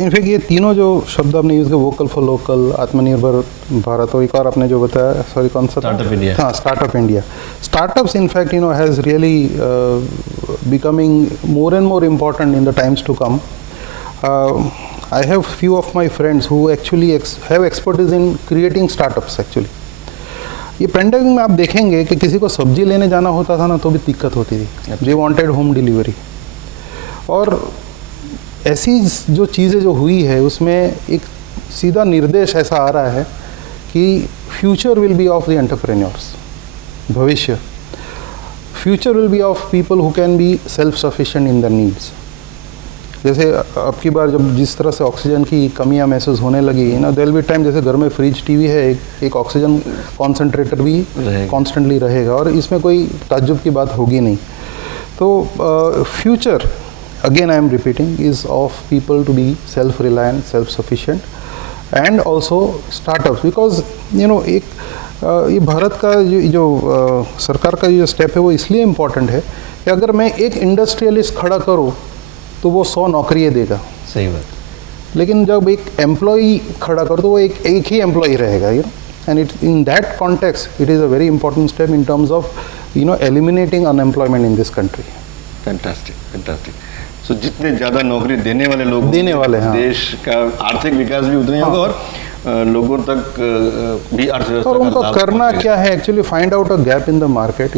इनफैक्ट ये तीनों जो शब्द आपने यूज़ किया, वोकल फॉर लोकल, आत्मनिर्भर भारत, और एक और आपने जो बताया, सॉरी कौन सा? Startup India. हाँ, startup India. Startups in fact has really becoming more and more important in the times to come. I have few of my friends who actually have expertise in creating startups actually. ये pandemic में आप देखेंगे कि किसी को सब्जी लेने जाना होता था ना तो भी दिक्कत होती थी, दे वांटेड होम डिलीवरी। और ऐसी जो चीज़ें जो हुई है उसमें एक सीधा निर्देश ऐसा आ रहा है कि future will be of the entrepreneurs, भविष्य future will be of people who can be self sufficient in the needs. जैसे अब की बार जब जिस तरह से ऑक्सीजन की कमियां महसूस होने लगी ना, देयर विल बी टाइम, जैसे घर में फ्रिज, टीवी है, एक ऑक्सीजन कॉन्सेंट्रेटर भी कॉन्स्टेंटली रहेगा और इसमें कोई ताज्जुब की बात होगी नहीं। तो future, again I am repeating, is of people to be self-reliant, self-sufficient and also startups, because एक ये भारत का जो सरकार का जो स्टेप है वो इसलिए इम्पोर्टेंट है कि अगर मैं एक इंडस्ट्रियलिस्ट खड़ा करूँ तो वो 100 नौकरियाँ देगा। सही बात। लेकिन जब एक एम्प्लॉई खड़ा करो तो वो एक ही एम्प्लॉई रहेगा, and it in that context it is a very important step in terms of eliminating unemployment in this country. Fantastic. So जितने ज़्यादा नौकरी देने वाले लोग हाँ, देश का आर्थिक विकास भी उतना ही होगा और लोगों तक भी अर्थव्यवस्था और उनको करना क्या है actually, find out a gap in the market.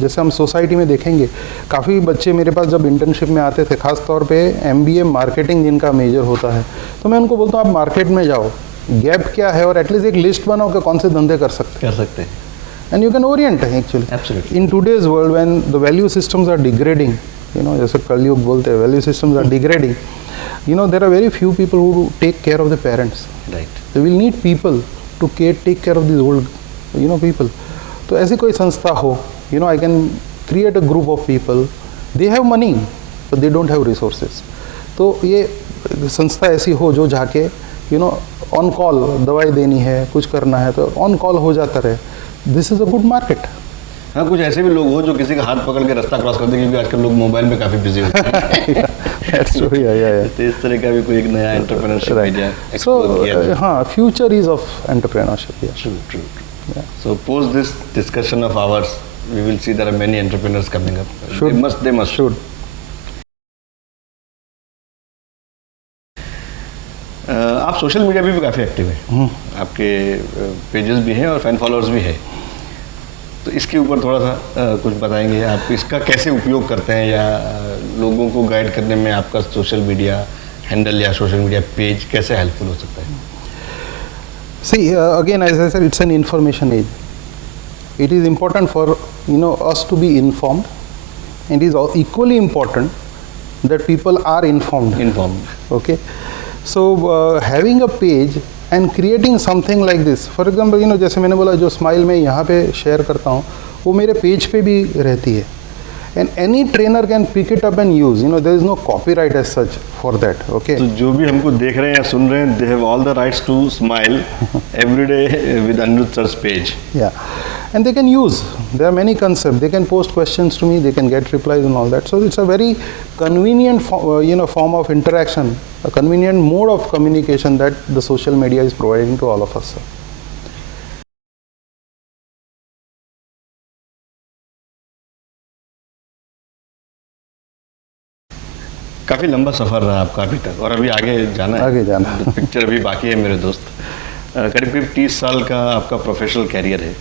जैसे हम सोसाइटी में देखेंगे, काफ़ी बच्चे मेरे पास जब इंटर्नशिप में आते थे, खास तौर पे MBA मार्केटिंग जिनका मेजर होता है, तो मैं उनको बोलता हूँ आप मार्केट में जाओ, गैप क्या है और एटलीस्ट एक लिस्ट बनाओ कि कौन से धंधे कर सकते हैं, and you can orient actually in today's world when the value systems are degrading, जैसे कलयुग बोलते हैं, value systems are degrading, there are very few people who take care of the parents. Right. They will need people to take care of these old people. तो ऐसी कोई संस्था हो, I can create a group of people, they have money but they don't have resources. तो ये संस्था ऐसी हो जो जाके ऑन कॉल दवाई देनी है, कुछ करना है तो ऑन कॉल हो जाता रहे, this is a good market. हाँ, कुछ ऐसे भी लोग हो जो किसी का हाथ पकड़ के रास्ता क्रॉस करते हैं, क्योंकि आजकल लोग मोबाइल में काफ़ी बिजी होते हैं। तो इस तरह का भी कोई एक नया एंटरप्रेन्योरशिप आइडिया एक्सप्लोर किया। हाँ, future is of entrepreneurship. True. So post this discussion of ours, we will see there are many entrepreneurs coming up. They must. आप सोशल मीडिया पे भी काफ़ी एक्टिव हैं, आपके पेजेस भी हैं और फैन फॉलोअर्स भी हैं, तो इसके ऊपर थोड़ा सा कुछ बताएंगे, आप इसका कैसे उपयोग करते हैं या लोगों को गाइड करने में आपका सोशल मीडिया हैंडल या सोशल मीडिया पेज कैसे हेल्पफुल हो सकता है? See, again, as I said, it's an information age. It is important for us to be informed, and it is equally important that people are informed. Okay, so having a page and creating something like this, for example, जैसे मैंने बोला जो smile मैं यहाँ पे share करता हूँ वो मेरे पेज पे भी रहती है, and any trainer can pick it up and use. There is no copyright as such for that. Okay. तो जो भी हमको देख रहे हैं या सुन रहे हैं, they have all the rights to smile every day with Anirudh sir's page. Yeah, and they can use. There are many concepts. They can post questions to me. They can get replies and all that. So it's a very convenient, form of interaction, a convenient mode of communication that the social media is providing to all of us. काफ़ी लंबा सफ़र रहा आपका अभी तक और अभी आगे जाना है। आगे जाना है। पिक्चर अभी बाकी है मेरे दोस्त। करीब करीब 30 साल का आपका प्रोफेशनल कैरियर है।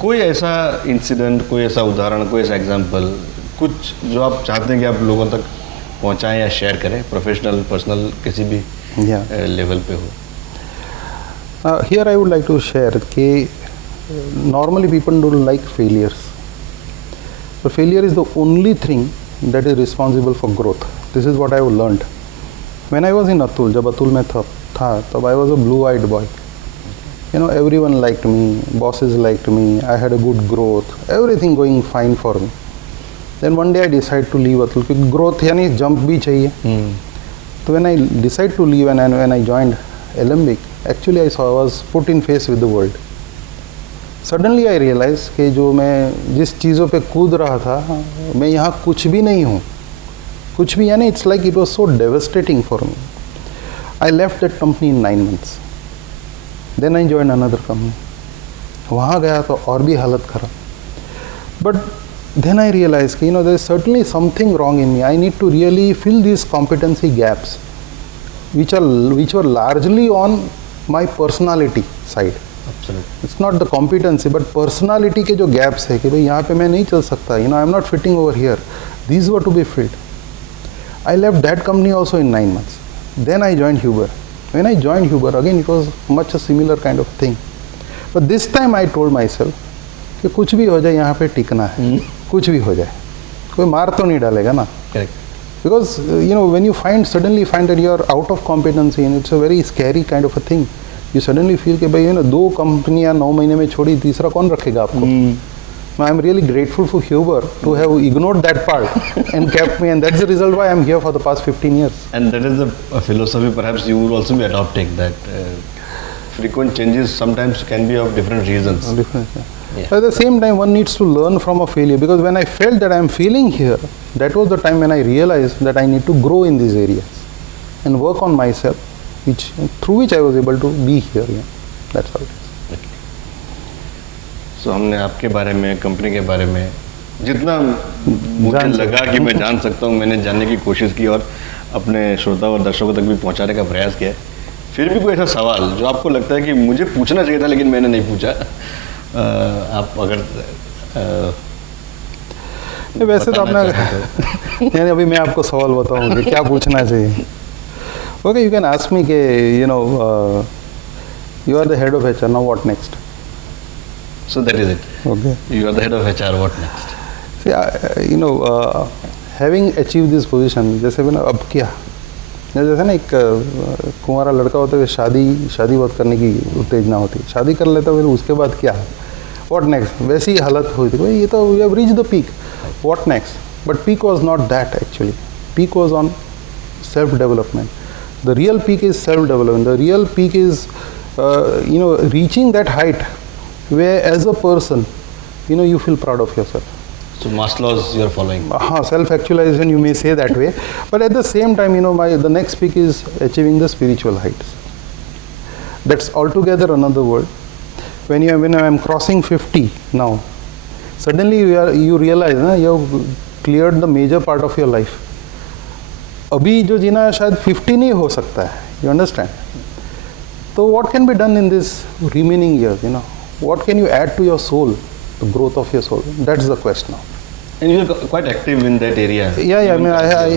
कोई ऐसा इंसिडेंट, कोई ऐसा उदाहरण, कोई ऐसा एग्जांपल, कुछ जो आप चाहते हैं कि आप लोगों तक पहुंचाएं या शेयर करें, प्रोफेशनल, पर्सनल, किसी भी लेवल पे हो? Here I would like to share कि normally people don't like failures. But failure is the only thing that is responsible for growth. This is what I have learned. When I was in Atul, जब अतुल में था तब I was a blue-eyed boy. You know, everyone liked me, bosses liked me, I had a good growth, everything going fine for me. Then one day I decided to leave Atul क्योंकि growth यानी jump भी चाहिए. So when I decided to leave and when I joined Alembic, actually I was put in face with the world. Suddenly I realized कि जो मैं जिस चीज़ों पे कूद रहा था मैं यहाँ कुछ भी नहीं हूँ, कुछ भी यानी it's like it was so devastating for me. I left that company in 9 months. Then I joined another company. वहाँ गया तो और भी हालत खराब. But then I realized कि there is certainly something wrong in me. I need to really fill these competency gaps, which were largely on my personality side. It's not the competency, but personality के जो gaps है कि भाई यहाँ पे मैं नहीं चल सकता. I'm not fitting over here. These were to be filled. I left that company also in 9 months. Then I joined Huber. When I joined Huber, again it was much a similar kind of thing. But this time I told myself कि कुछ भी हो जाए यहाँ पे टिकना है, कुछ भी हो जाए, कोई मार तो नहीं डालेगा ना. Correct. Because when you suddenly find that you are out of competency and it's a very scary kind of a thing. You suddenly feel कि भाई 2 कंपनियां 9 महीने में छोड़ी, तीसरा कौन रखेगा आपको. I am really grateful for Huber to have ignored that part and kept me, and that's the result why I am here for the past 15 years. And that is the philosophy perhaps you would also be adopting, that frequent changes sometimes can be of different reasons. Yeah. At the same time, one needs to learn from a failure, because when I felt that I am failing here, that was the time when I realized that I need to grow in these areas and work on myself, through which I was able to be here. Yeah. That's how it is. So हमने आपके बारे में, company के बारे में जितना मुझे लगा कि मैं जान सकता हूँ मैंने जानने की कोशिश की और अपने श्रोता और दर्शकों तक भी पहुँचाने का प्रयास किया. फिर भी कोई ऐसा सवाल जो आपको लगता है कि मुझे पूछना चाहिए था लेकिन मैंने नहीं पूछा, आप अगर वैसे तो आपने यानी अभी मैं आपको सवाल बताऊँ कि क्या पूछना चाहिए. Okay, you can ask me कि you are the head of HR, now what next? So that is it. Okay. You are the head of HR, what next? See, having achieved this position, जैसे मैंने अब क्या, जैसे ना एक कुंवारा लड़का होता है, शादी बहुत करने की उत्तेजना होती है, शादी कर लेता है, फिर उसके बाद क्या, what next? वैसी ही हालत हुई थी, भाई ये तो we have reached the peak, what next? But peak was not that actually. Peak was on self-development. The real peak is self-development. The real peak is, reaching that height where as a person, you feel proud of yourself. So Maslow's you are following. Self-actualization, you may say that way. But at the same time, the next peak is achieving the spiritual heights. That's altogether another world. When I am crossing 50 now, suddenly you realize you have cleared the major part of your life. अभी जो जीना है शायद 50 नहीं हो सकता है. You understand? So what can be done in this remaining years? What can you add to your soul, the growth of your soul? That's the quest now. And you are quite active in that area. Yeah.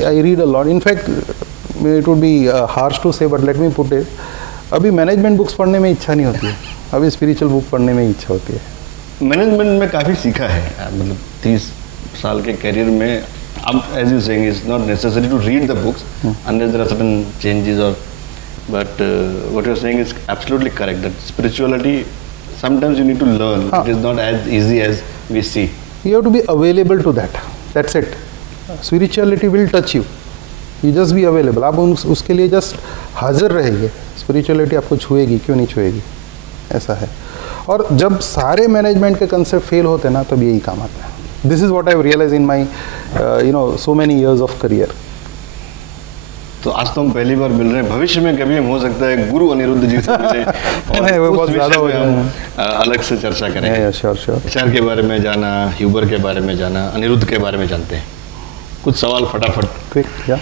I read a lot. In fact, it would be harsh to say, but let me put it. अभी management books पढ़ने में इच्छा नहीं होती है, अभी spiritual book पढ़ने में इच्छा होती है. मैनेजमेंट में काफ़ी सीखा है, मतलब 30 साल के करियर में. As you saying, it's not necessary to read the books unless there are certain changes but what you're saying is absolutely correct, that spirituality sometimes you need to learn. It is not as easy as we see. You have to be available to that. That's it. Spirituality will touch you. You just be available. आप उसके लिए just हाजिर रहेंगे. Spirituality आपको छुएगी, क्यों नहीं छुएगी, ऐसा है. और जब सारे मैनेजमेंट के कंसेप्ट फेल होते हैं ना, तब यही काम आता है. This is what I have realized in my, so many years of career. तो आज तो हम पहली बार मिल रहे हैं, भविष्य में कभी हम हो सकता है गुरु अनिरुद्ध जी से मिले और बहुत ज़्यादा हो अलग से चर्चा करेंगे. श्योर. HR के बारे में जाना, ह्यूबर के बारे में जाना, अनिरुद्ध के बारे में जानते हैं. कुछ सवाल फटाफट. Quick, yeah.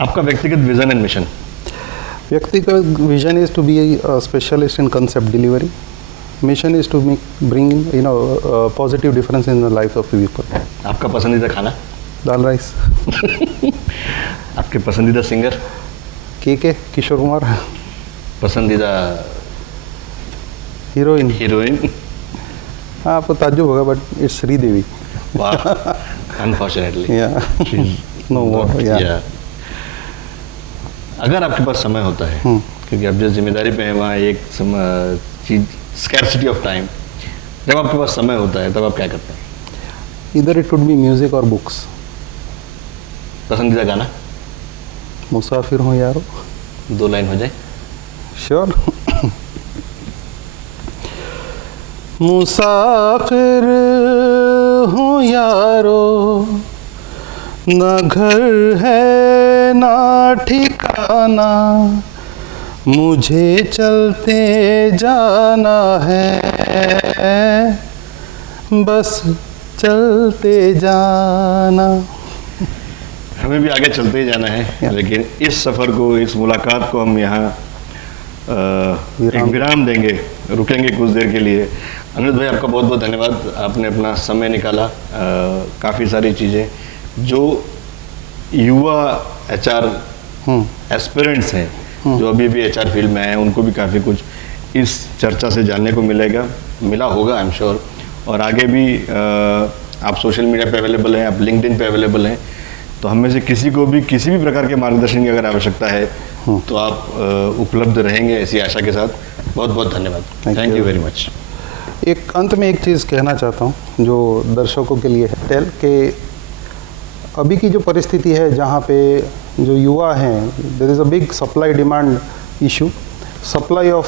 आपका व्यक्तिगत विजन एंड मिशन? व्यक्तिगत vision is to be a specialist in concept delivery. Mission is to bring positive difference in the life of people. आपका पसंदीदा खाना? दाल राइस. आपके पसंदीदा सिंगर? के किशोर कुमार. पसंदीदा हीरोइन? हीरोइन? हाँ, आपको ताज्जुब होगा बट इट्स श्रीदेवी. वाह, अनफॉर्चुनेटली. या नो मोर. या अगर आपके पास समय होता है, क्योंकि आप जिस जिम्मेदारी पे हैं वहाँ एक चीज स्कैरसिटी ऑफ टाइम, जब आपके पास समय होता है तब आप क्या करते हैं? इधर इट वुड बी म्यूजिक और बुक्स. पसंदीदा गाना? मुसाफिर हूँ यारो. 2 लाइन हो जाए. श्योर. मुसाफिर हूँ यारो, न घर है ना ठिकाना, मुझे चलते जाना है, बस चलते जाना. हमें भी आगे चलते ही जाना है, लेकिन इस सफ़र को, इस मुलाकात को हम यहाँ एक विराम देंगे, रुकेंगे कुछ देर के लिए. अनिरुद्ध भाई, आपका बहुत बहुत धन्यवाद. आपने अपना समय निकाला. काफ़ी सारी चीज़ें जो युवा HR एस्पिरेंट्स हैं, जो अभी भी HR फील्ड में हैं, उनको भी काफ़ी कुछ इस चर्चा से जानने को मिला होगा, आई एम श्योर. और आगे भी आप सोशल मीडिया पे अवेलेबल हैं, आप लिंक्डइन पे अवेलेबल हैं, तो हम में से किसी को भी किसी भी प्रकार के मार्गदर्शन की अगर आवश्यकता है तो आप उपलब्ध रहेंगे, ऐसी आशा के साथ. बहुत बहुत धन्यवाद. Thank you very much. एक अंत में एक चीज़ कहना चाहता हूँ जो दर्शकों के लिए है कि अभी की जो परिस्थिति है, जहाँ पे जो युवा हैं, there is a big supply demand issue. Supply of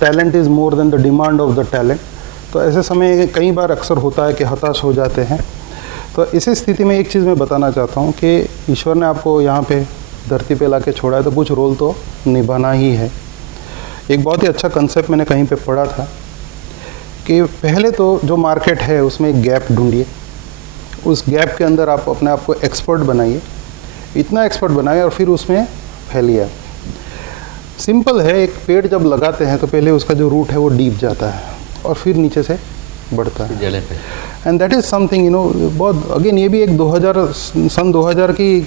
talent is more than the demand of the talent. तो ऐसे समय कई बार अक्सर होता है कि हताश हो जाते हैं. तो इसी स्थिति में एक चीज़ मैं बताना चाहता हूँ कि ईश्वर ने आपको यहाँ पे धरती पे लाके छोड़ा है, तो कुछ रोल तो निभाना ही है. एक बहुत ही अच्छा कंसेप्ट मैंने कहीं पे पढ़ा था कि पहले तो जो मार्केट है उसमें एक गैप ढूंढिए, उस गैप के अंदर आप अपने आप को एक्सपर्ट बनाइए, इतना एक्सपर्ट बनाइए और फिर उसमें फैलिए. सिंपल है, एक पेड़ जब लगाते हैं तो पहले उसका जो रूट है वो डीप जाता है और फिर नीचे से बढ़ता है. जले पे. एंड दैट इज़ समथिंग बहुत अगेन ये भी एक सन 2000 की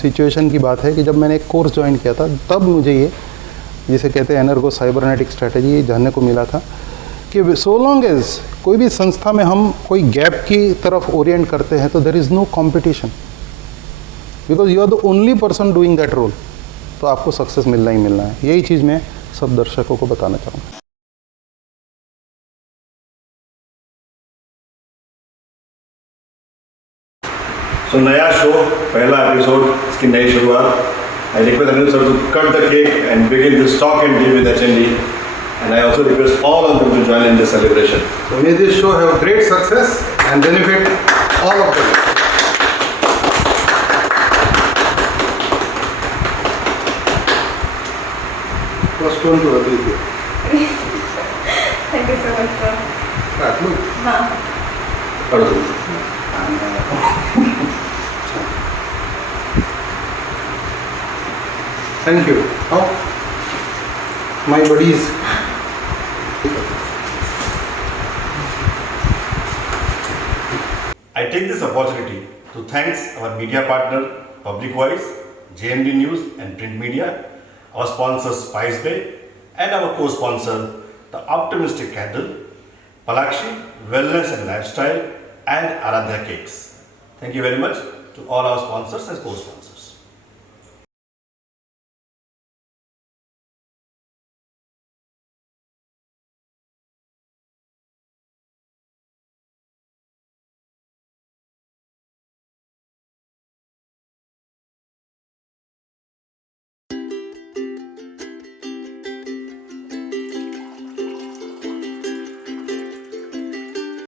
सिचुएशन की बात है कि जब मैंने एक कोर्स ज्वाइन किया था, तब मुझे ये जिसे कहते हैं एनर्गो साइबरनेटिक स्ट्रैटेजी, ये जानने को मिला था कि सो लॉन्ग एज कोई भी संस्था में हम कोई गैप की तरफ ओरिएंट करते हैं तो there is no competition, because you are the only person doing that role. तो आपको सक्सेस मिलना ही मिलना है. यही चीज़ मैं सब दर्शकों को बताना चाहूँगा. तो नया शो, पहला एपिसोड, इसकी नई शुरुआत. I request Anirudh sir to cut the cake and begin this talk and deal with HND. And I also request all of them to join in this celebration. So may this show have great success and benefit all of them. First one to Aditya. Thank you so much, sir. Look. Thank you. How? My buddies. I take this opportunity to thank our media partner, Public Voice, JMD News and Print Media, our sponsor Spice Bay, and our co-sponsor, The Optimistic Candle, Palakshi, Wellness and Lifestyle, and Aradhya Cakes. Thank you very much to all our sponsors and co-sponsors.